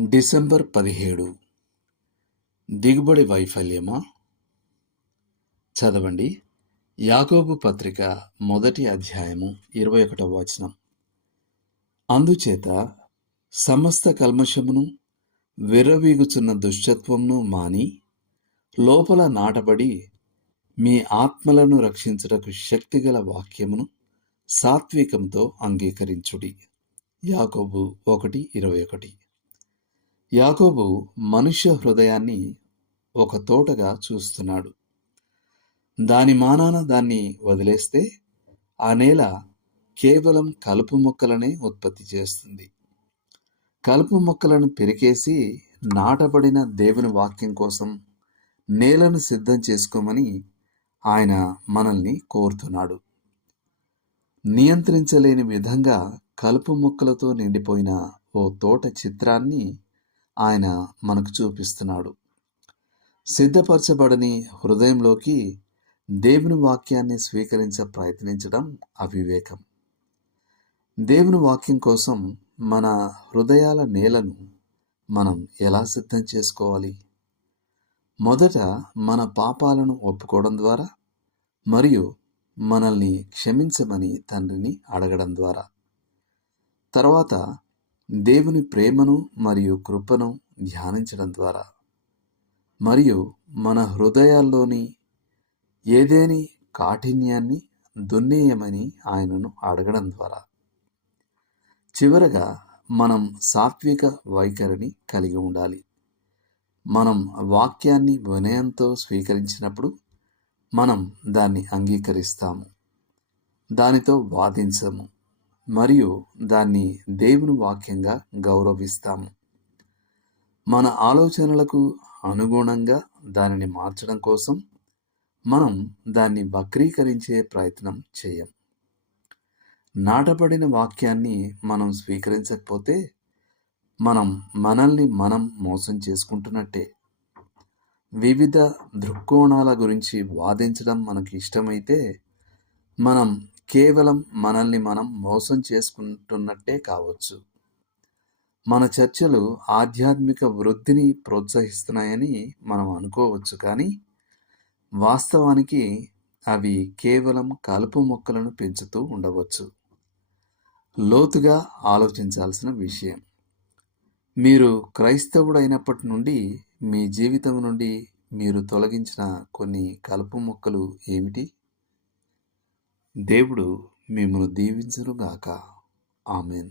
December 17 దిగుబడి వైఫల్యమా? చదవండి. యాకోబు పత్రిక 1 అధ్యాయము 21వ వచనం. అందుచేత సమస్త కల్మషమును విర్రవీగుచున్న దుష్టత్వమును మాని లోపల నాటబడి మీ ఆత్మలను రక్షించుటకు శక్తిగల వాక్యమును సాత్వికంతో అంగీకరించుడి. యాకోబు 1:21. యాకోబు మనుష్య హృదయాన్ని ఒక తోటగా చూస్తున్నాడు. దాని మానాన దాన్ని వదిలేస్తే ఆ నేల కేవలం కలుపు మొక్కలనే ఉత్పత్తి చేస్తుంది. కలుపు మొక్కలను పెరికేసి నాటబడిన దేవుని వాక్యం కోసం నేలను సిద్ధం చేసుకోమని ఆయన మనల్ని కోరుతున్నాడు. నియంత్రించలేని విధంగా కలుపు మొక్కలతో నిండిపోయిన ఓ తోట చిత్రాన్ని ఆయన మనకు చూపిస్తున్నాడు. సిద్ధపరచబడని హృదయంలోకి దేవుని వాక్యాన్ని ప్రయత్నించడం అవివేకం. దేవుని వాక్యం కోసం మన హృదయాల నేలను మనం ఎలా సిద్ధం చేసుకోవాలి? మొదట మన పాపాలను ఒప్పుకోవడం ద్వారా మరియు మనల్ని క్షమించమని తండ్రిని అడగడం ద్వారా, తర్వాత దేవుని ప్రేమను మరియు కృపను ధ్యానించడం ద్వారా, మరియు మన హృదయాల్లోని ఏదేని కాఠిన్యాన్ని దున్నేయమని ఆయనను అడగడం ద్వారా, చివరగా మనం సాత్విక వైఖరిని కలిగి ఉండాలి. మనం వాక్యాన్ని వినయంతో స్వీకరించినప్పుడు మనం దాన్ని అంగీకరిస్తాము, దానితో వాదించము మరియు దాన్ని దేవుని వాక్యంగా గౌరవిస్తాము. మన ఆలోచనలకు అనుగుణంగా దానిని మార్చడం కోసం మనం దాన్ని వక్రీకరించే ప్రయత్నం చేయం. నాటబడిన వాక్యాన్ని మనం స్వీకరించకపోతే మనల్ని మనం మోసం చేసుకుంటున్నట్టే. వివిధ దృక్కోణాల గురించి వాదించడం మనకు ఇష్టమైతే మనం కేవలం మనల్ని మనం మోసం చేసుకుంటున్నట్టే కావచ్చు. మన చర్చలు ఆధ్యాత్మిక వృద్ధిని ప్రోత్సహిస్తున్నాయని మనం అనుకోవచ్చు, కానీ వాస్తవానికి అవి కేవలం కలుపు మొక్కలను పెంచుతూ ఉండవచ్చు. లోతుగా ఆలోచించాల్సిన విషయం. మీరు క్రైస్తవుడైనప్పటి నుండి మీ జీవితం నుండి మీరు తొలగించిన కొన్ని కలుపు మొక్కలు ఏమిటి? దేవుడు మిమ్మల్ని దీవించునుగాక. ఆమేన్.